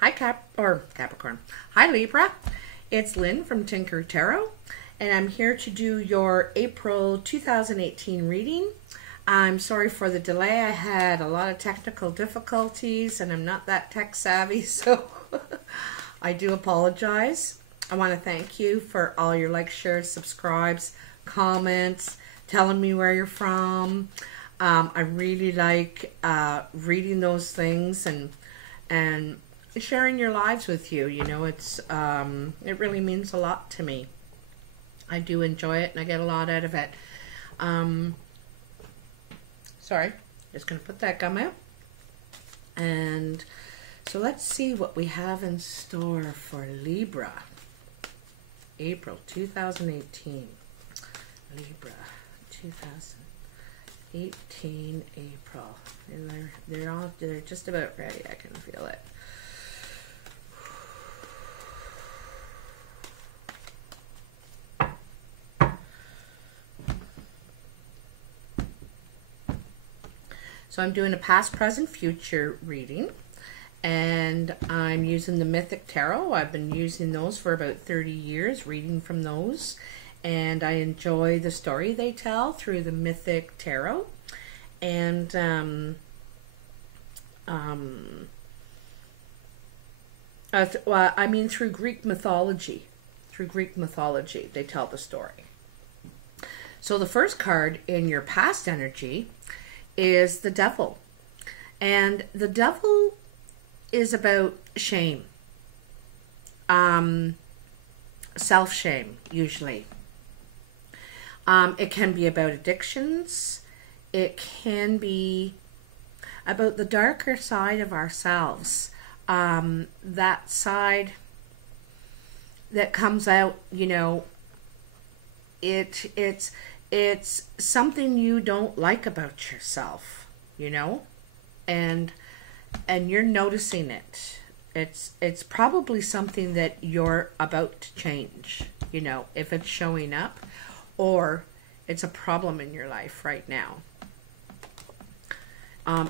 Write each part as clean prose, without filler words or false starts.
Hi Capricorn. Hi Libra. It's Lynn from Tinker Tarot, and I'm here to do your April 2018 reading. I'm sorry for the delay. I had a lot of technical difficulties and I'm not that tech savvy, so I do apologize. I want to thank you for all your likes, shares, subscribes, comments, telling me where you're from. I really like reading those things and sharing your lives with you. You know, it really means a lot to me. I do enjoy it and I get a lot out of it. Sorry, just gonna put that gum out. And so let's see what we have in store for Libra. April 2018. Libra 2018 April. And they're just about ready. I can feel it. So I'm doing a past, present, future reading, and I'm using the Mythic Tarot. I've been using those for about 30 years, reading from those, and I enjoy the story they tell through the Mythic Tarot, and I mean through Greek mythology. Through Greek mythology, they tell the story. So the first card in your past energy is the Devil. And the Devil is about shame. Self-shame, usually. It can be about addictions. It can be about the darker side of ourselves. That side that comes out, you know, it's something you don't like about yourself, you know, and you're noticing it. It's probably something that you're about to change, you know, if it's showing up, or it's a problem in your life right now.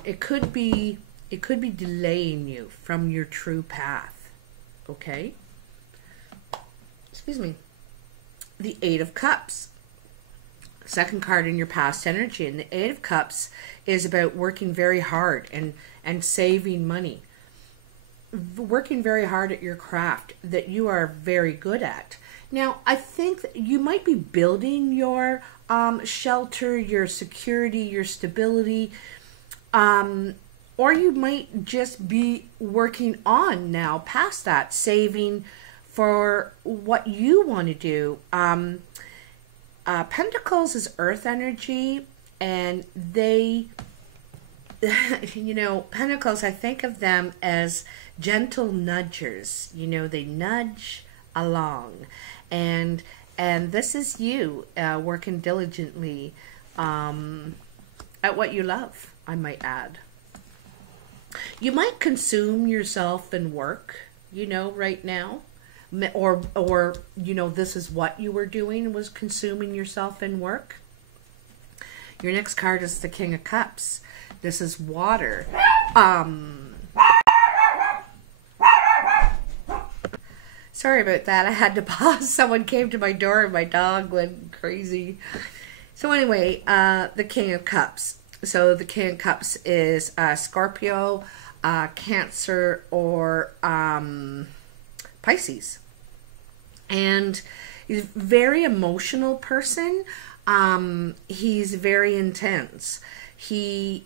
It could be delaying you from your true path. Okay. Excuse me. The Eight of Cups. Second card in your past energy, and the Eight of Cups is about working very hard and saving money. Working very hard at your craft that you are very good at. Now, I think that you might be building your shelter, your security, your stability, or you might just be working on now past that, saving for what you want to do. Pentacles is earth energy, and they, you know, Pentacles, I think of them as gentle nudgers. You know, they nudge along, and this is you working diligently at what you love, I might add. You might consume yourself in work, you know, right now. Or you know, this is what you were doing, was consuming yourself in work. Your next card is the King of Cups. This is water. Sorry about that. I had to pause. Someone came to my door and my dog went crazy. So anyway, the King of Cups. So the King of Cups is Scorpio, Cancer, or Pisces. And he's a very emotional person. He's very intense. His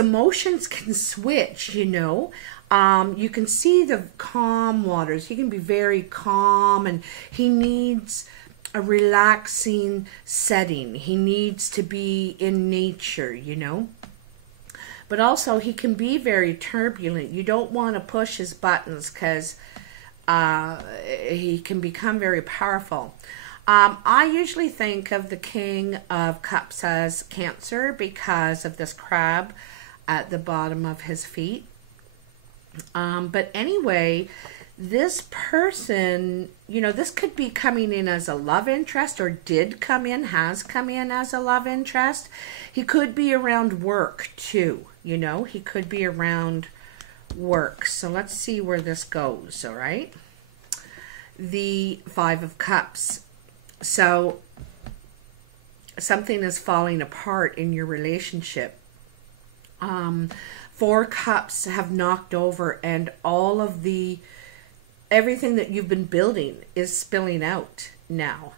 emotions can switch, you know. You can see the calm waters. He can be very calm, and he needs a relaxing setting. He needs to be in nature, you know. But also he can be very turbulent. You don't want to push his buttons, because he can become very powerful. I usually think of the King of Cups as Cancer because of this crab at the bottom of his feet. But anyway, this person, you know, this could be coming in as a love interest, or did come in, has come in as a love interest. He could be around work too, you know. He could be around work. So let's see where this goes, all right? The Five of Cups. So something is falling apart in your relationship. Four Cups have knocked over, and all of everything that you've been building is spilling out now.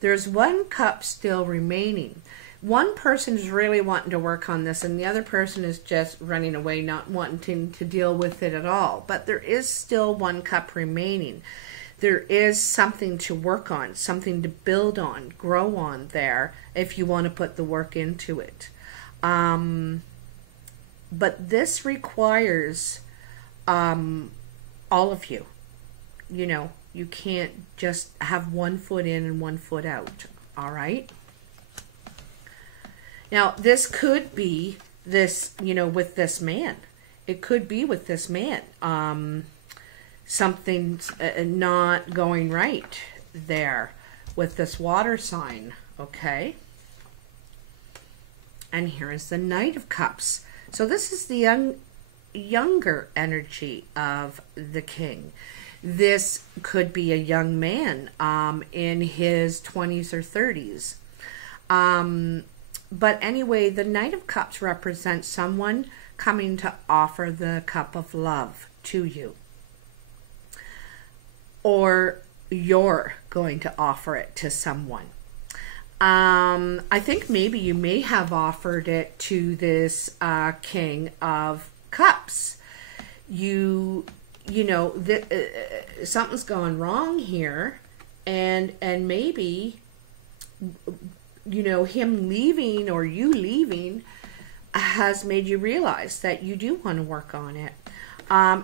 There's one cup still remaining. One person is really wanting to work on this, and the other person is just running away, not wanting to deal with it at all. But there is still one cup remaining. There is something to work on, something to build on, grow on there, if you want to put the work into it. But this requires all of you. You know, you can't just have one foot in and one foot out, all right? Now, this could be this, you know, with this man. It could be with this man. Something's not going right there with this water sign, okay? And here is the Knight of Cups. So this is the younger energy of the King. This could be a young man in his 20s or 30s. But anyway, the Knight of Cups represents someone coming to offer the cup of love to you. Or you're going to offer it to someone. I think maybe you may have offered it to this King of Cups. You know, something's gone wrong here, and maybe, you know, him leaving or you leaving has made you realize that you do want to work on it.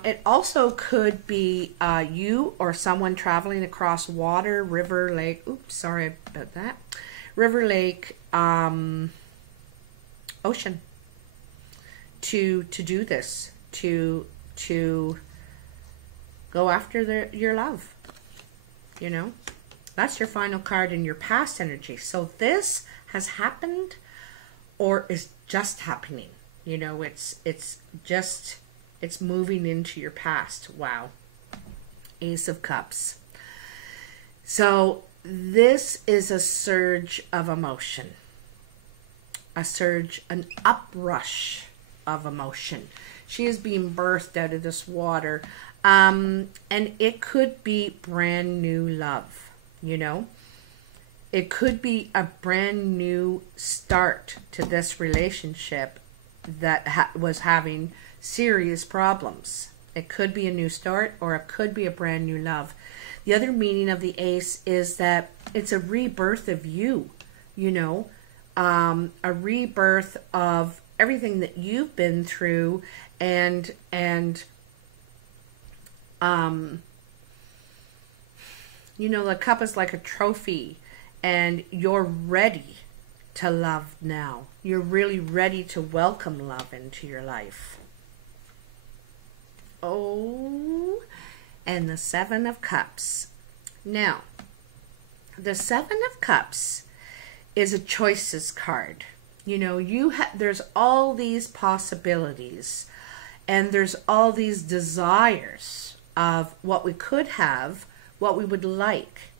It also could be you or someone traveling across water, river, lake. Oops, sorry about that. River, lake, ocean. To do this, to go after your love. You know, that's your final card in your past energy. So this has happened, or is just happening. You know, it's moving into your past. Wow. Ace of Cups. So this is a surge of emotion. A surge, an uprush of emotion. She is being birthed out of this water. And it could be brand new love, you know. It could be a brand new start to this relationship that was having serious problems. It could be a new start, or it could be a brand new love. The other meaning of the ace is that it's a rebirth of you, you know, a rebirth of everything that you've been through, and you know, the cup is like a trophy, and you're ready to love now. You're really ready to welcome love into your life. Oh, and the Seven of Cups. Now, the Seven of Cups is a choices card. You know, there's all these possibilities, and there's all these desires of what we could have, what we would like.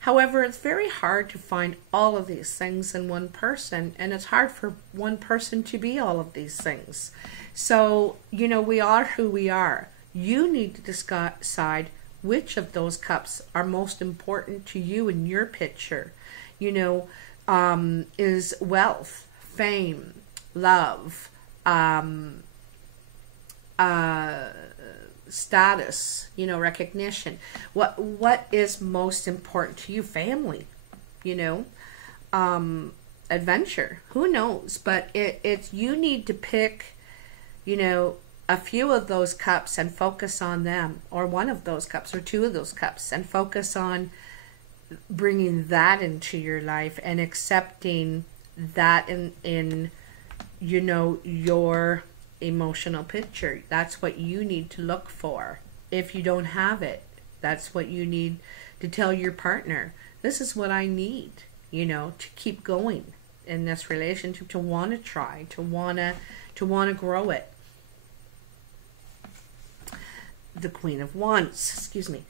However, it's very hard to find all of these things in one person, and it's hard for one person to be all of these things. So, you know, we are who we are. You need to decide which of those cups are most important to you in your picture. You know, is wealth, fame, love, status, you know, recognition. What is most important to you? Family, you know, adventure. Who knows? But it's you need to pick, you know, a few of those cups and focus on them, or one of those cups, or two of those cups, and focus on bringing that into your life and accepting that in you know, your emotional picture. That's what you need to look for. If you don't have it, that's what you need to tell your partner. This is what I need, you know, to keep going in this relationship, to want to try, to want to grow it. the Queen of Wands. Excuse me.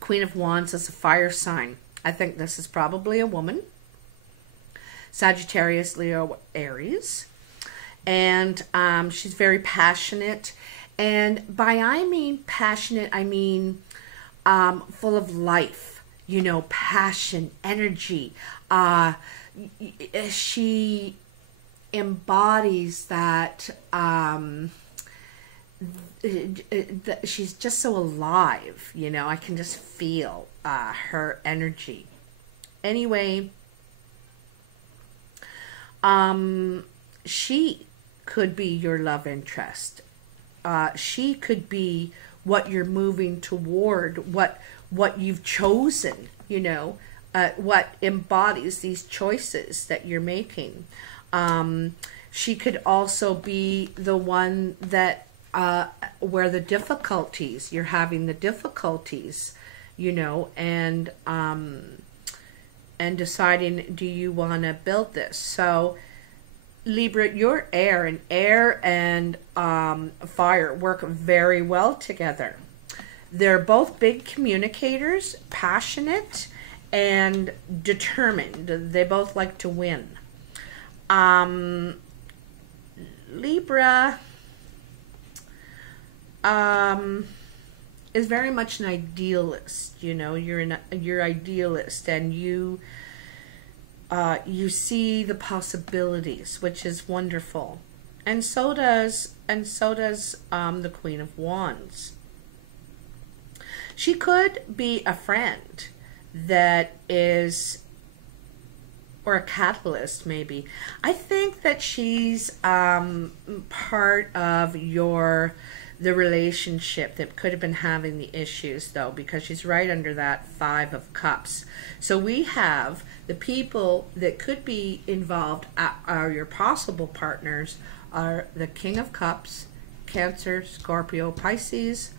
Queen of Wands is a fire sign. I think this is probably a woman. Sagittarius, Leo, Aries. And she's very passionate. And by I mean passionate, I mean full of life. You know, passion, energy. She embodies that. She's just so alive, you know. I can just feel her energy. Anyway, she could be your love interest. She could be what you're moving toward, what you've chosen, you know, what embodies these choices that you're making. She could also be the one that where the difficulties, you're having the difficulties, you know, and deciding, do you want to build this? So Libra, your air and fire work very well together. They're both big communicators, passionate and determined. They both like to win. Libra is very much an idealist. You know, you're idealist, and you see the possibilities, which is wonderful, and so does the Queen of Wands. She could be a friend that is, or a catalyst maybe. I think that she's part of the relationship that could have been having the issues, though, because she's right under that 5 of Cups. So we have the people that could be involved, are your possible partners, are the King of Cups, Cancer, Scorpio, Pisces,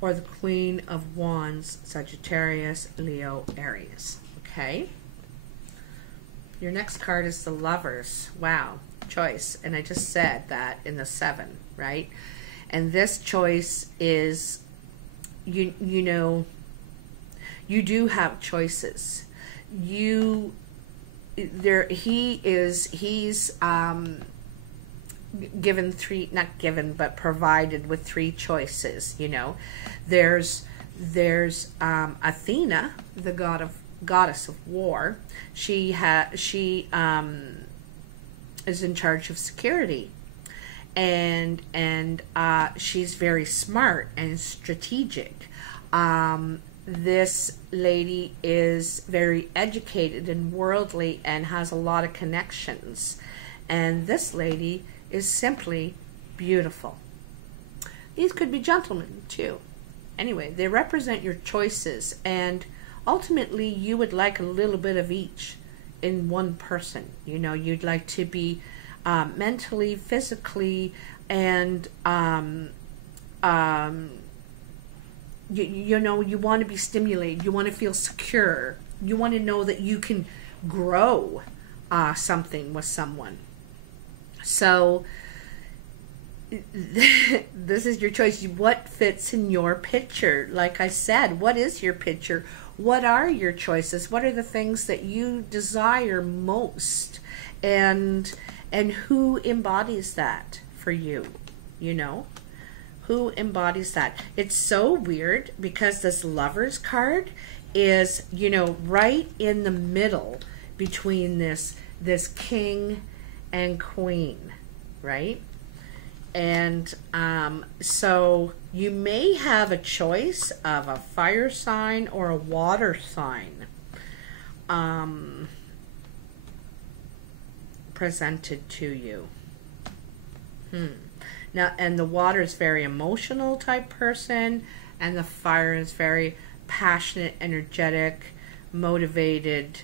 or the Queen of Wands, Sagittarius, Leo, Aries. Okay? Your next card is the Lovers. Wow, choice. And I just said that in the 7, right? And this choice is, you know, you do have choices. He's given 3, not given, but provided with 3 choices, you know. There's Athena, the goddess of war. She is in charge of security. And she's very smart and strategic. This lady is very educated and worldly and has a lot of connections. And this lady is simply beautiful. These could be gentlemen too. Anyway, they represent your choices, and ultimately you would like a little bit of each in one person. You know, you'd like to be mentally, physically, and you know, you want to be stimulated. You want to feel secure. You want to know that you can grow something with someone. So this is your choice. What fits in your picture? Like I said, what is your picture? What are your choices? What are the things that you desire most? And who embodies that for you? You know, who embodies that? It's so weird because this Lovers card is, you know, right in the middle between this king and queen, right? And so you may have a choice of a fire sign or a water sign presented to you. Now, and the water is very emotional type person, and the fire is very passionate, energetic, motivated,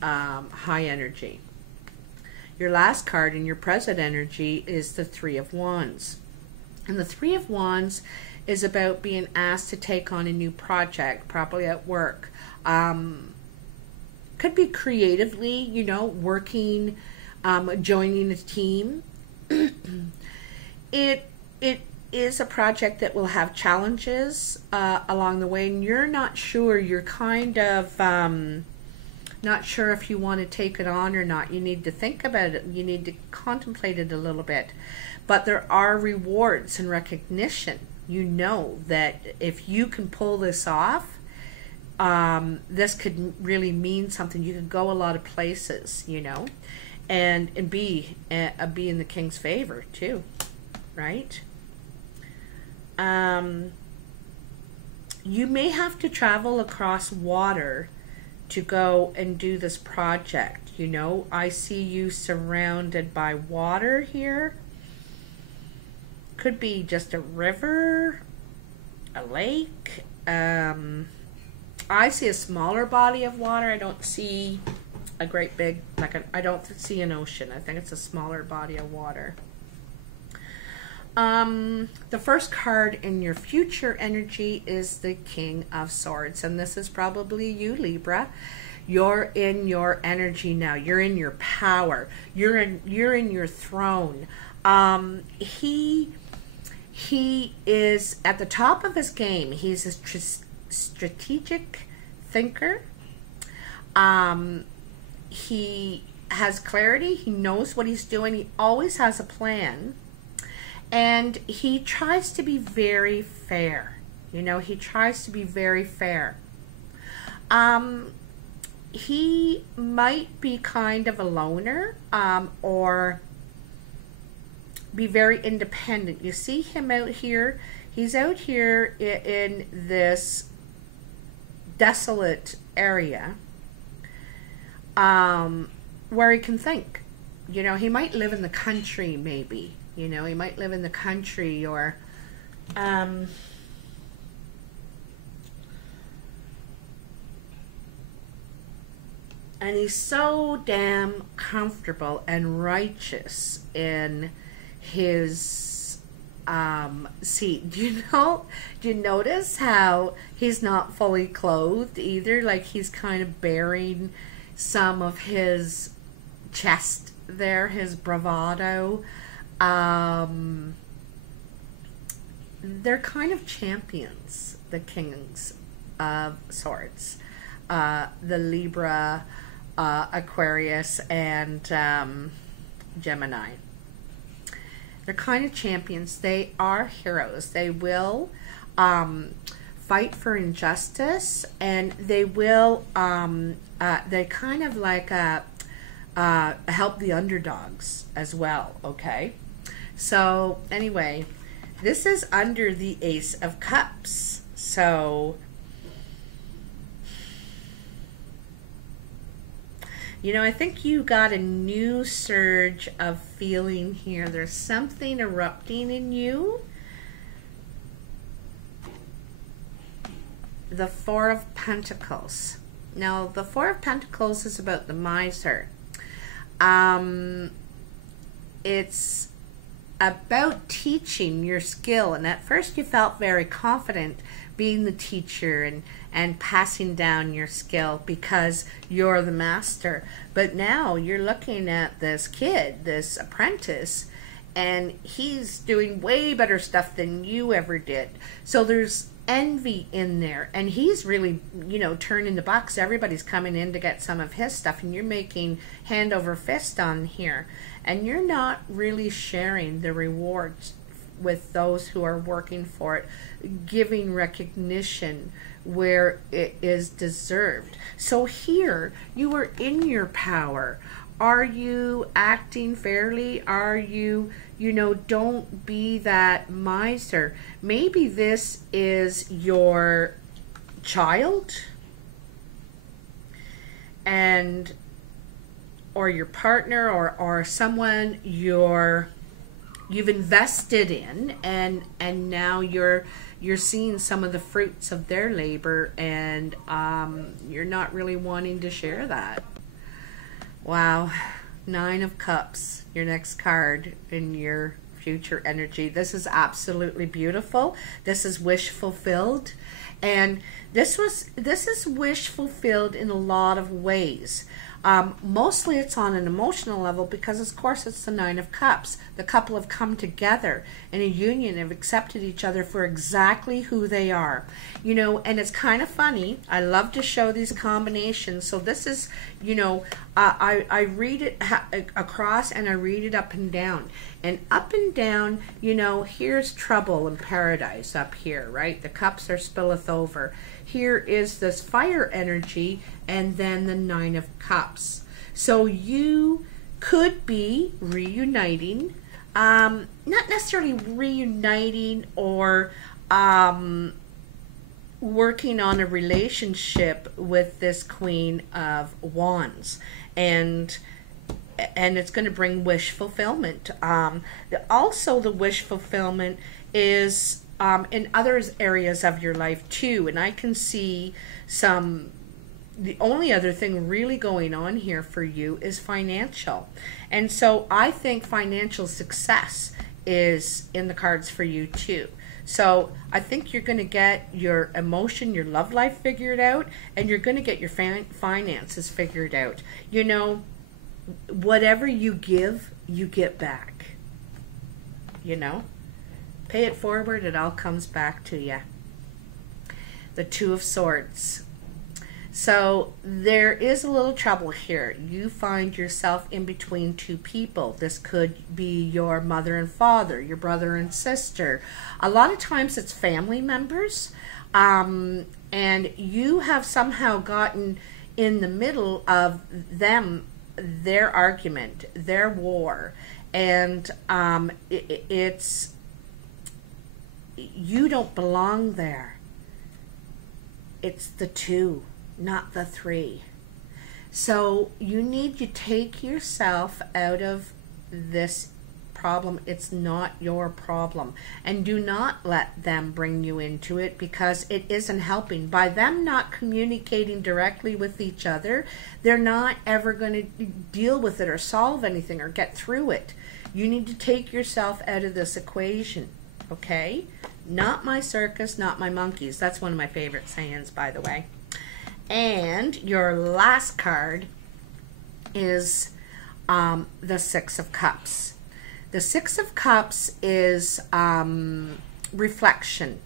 high energy. Your last card in your present energy is the 3 of Wands. And the 3 of Wands is about being asked to take on a new project, probably at work. Could be creatively, you know, working, joining a team. It is a project that will have challenges along the way, and you're not sure. You're kind of not sure if you want to take it on or not. You need to think about it. You need to contemplate it a little bit. But there are rewards and recognition. You know that if you can pull this off, this could really mean something. You could go a lot of places, you know, and be in the king's favor too, right? You may have to travel across water to go and do this project. You know, I see you surrounded by water here. Could be just a river, a lake. I see a smaller body of water. I don't see a great big, I don't see an ocean. I think it's a smaller body of water. The first card in your future energy is the King of Swords, and this is probably you, Libra. You're in your energy now. You're in your power. You're in your throne. He is at the top of his game. He's a strategic thinker. He has clarity. He knows what he's doing. He always has a plan. And he tries to be very fair. You know, he tries to be very fair. He might be kind of a loner, or be very independent. You see him out here. He's out here in this desolate area, where he can think. You know, he might live in the country, maybe. You know, he might live in the country, or and he's so damn comfortable and righteous in his seat. Do you notice how he's not fully clothed either? Like, he's kind of bearing some of his chest there, his bravado. They're kind of champions, the Kings of Swords, the Libra, Aquarius, and Gemini. They're kind of champions. They are heroes. They will fight for injustice, and they will they kind of like help the underdogs as well. Okay, so anyway, this is under the Ace of Cups. So, you know, I think you got a new surge of feeling here. There's something erupting in you. The Four of Pentacles. Now, the Four of Pentacles is about the miser. It's about teaching your skill, and at first you felt very confident being the teacher and passing down your skill because you're the master. But now you're looking at this kid, this apprentice, and he's doing way better stuff than you ever did. So there's envy in there, and he's really, you know, turning the bucks. Everybody's coming in to get some of his stuff, and you're making hand over fist on here, and you're not really sharing the rewards with those who are working for it, giving recognition where it is deserved. So here you are in your power. Are you acting fairly? Are you, you know, don't be that miser. Maybe this is your child and or your partner or someone you've invested in, and now you're seeing some of the fruits of their labor, and you're not really wanting to share that. Wow. Nine of Cups, your next card in your future energy. This is absolutely beautiful. This is wish fulfilled, and this is wish fulfilled in a lot of ways. Mostly it's on an emotional level because, of course, it's the Nine of Cups. The couple have come together in a union, have accepted each other for exactly who they are. You know, and it's kind of funny. I love to show these combinations. So this is, you know, I read it across and I read it up and down. And up and down, you know, here's trouble in paradise up here, right? The cups are spilleth over. Here is this fire energy and then the Nine of Cups. So you could be reuniting, not necessarily reuniting or working on a relationship with this Queen of Wands. And it's going to bring wish fulfillment. Also, the wish fulfillment is in other areas of your life too. And I can see the only other thing really going on here for you is financial. And so I think financial success is in the cards for you too. So I think you're going to get your emotion, your love life figured out, and you're going to get your finances figured out. You know, whatever you give, you get back. You know, pay it forward, it all comes back to you. The Two of Swords. So there is a little trouble here. You find yourself in between two people. This could be your mother and father, your brother and sister. A lot of times it's family members, and you have somehow gotten in the middle of them, their argument, their war, and it's you don't belong there. It's the two, not the three. So you need to take yourself out of this problem. It's not your problem. And do not let them bring you into it, because it isn't helping. By them not communicating directly with each other, they're not ever going to deal with it or solve anything or get through it. You need to take yourself out of this equation, okay? Not my circus, not my monkeys. That's one of my favorite sayings, by the way. And your last card is the Six of Cups. The Six of Cups is reflection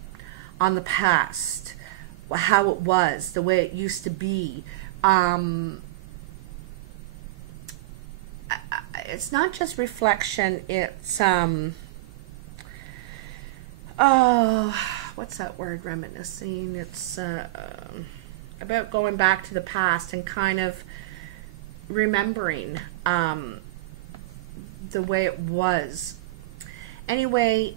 on the past, how it was, the way it used to be. It's not just reflection, it's, oh, what's that word, reminiscing? It's about going back to the past and kind of remembering the way it was. Anyway,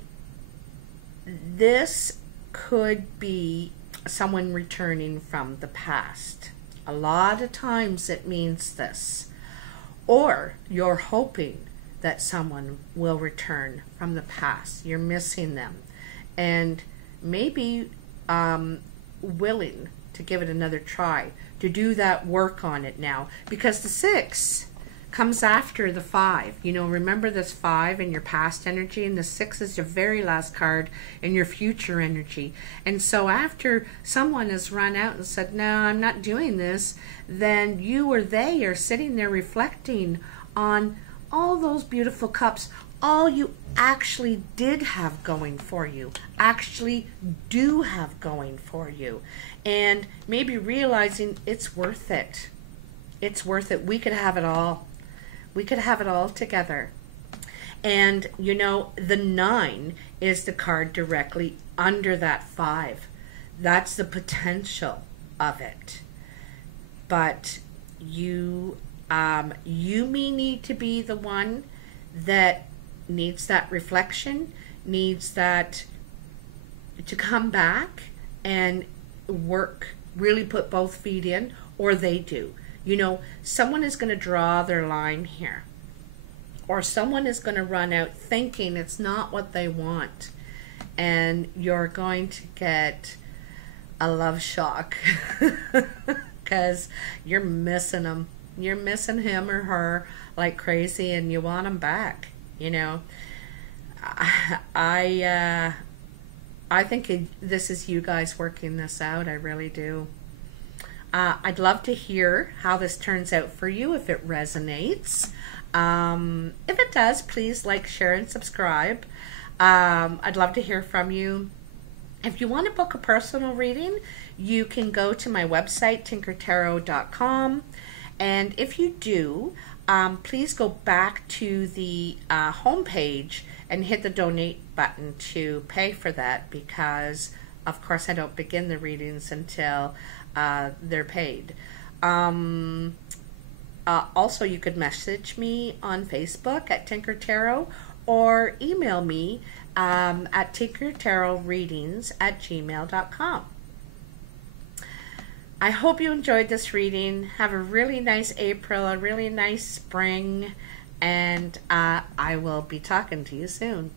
this could be someone returning from the past. A lot of times it means this. Or you're hoping that someone will return from the past. You're missing them. And maybe willing to give it another try, to do that work on it now. Because the Six comes after the Five. You know, remember this Five in your past energy, and the Six is your very last card in your future energy. And so after someone has run out and said, no, I'm not doing this, then you or they are sitting there reflecting on all those beautiful cups, all you actually did have going for you, actually do have going for you, and maybe realizing it's worth it. It's worth it. We could have it all. We could have it all together. And, you know, the Nine is the card directly under that Five. That's the potential of it. But you may need to be the one that needs that reflection, needs that to come back and work, really put both feet in, or they do. You know, someone is going to draw their line here, or someone is going to run out thinking it's not what they want, and you're going to get a love shock because you're missing them. You're missing him or her like crazy, and you want them back. You know, I think this is you guys working this out. I really do. I'd love to hear how this turns out for you, if it resonates. If it does, please like, share, and subscribe. I'd love to hear from you. If you want to book a personal reading, you can go to my website, tinkertarot.com. And if you do, please go back to the homepage and hit the donate button to pay for that, because of course I don't begin the readings until they're paid. Also, you could message me on Facebook at Tinker Tarot, or email me at tinkertarotreadings@gmail.com. I hope you enjoyed this reading. Have a really nice April, a really nice spring, and I will be talking to you soon.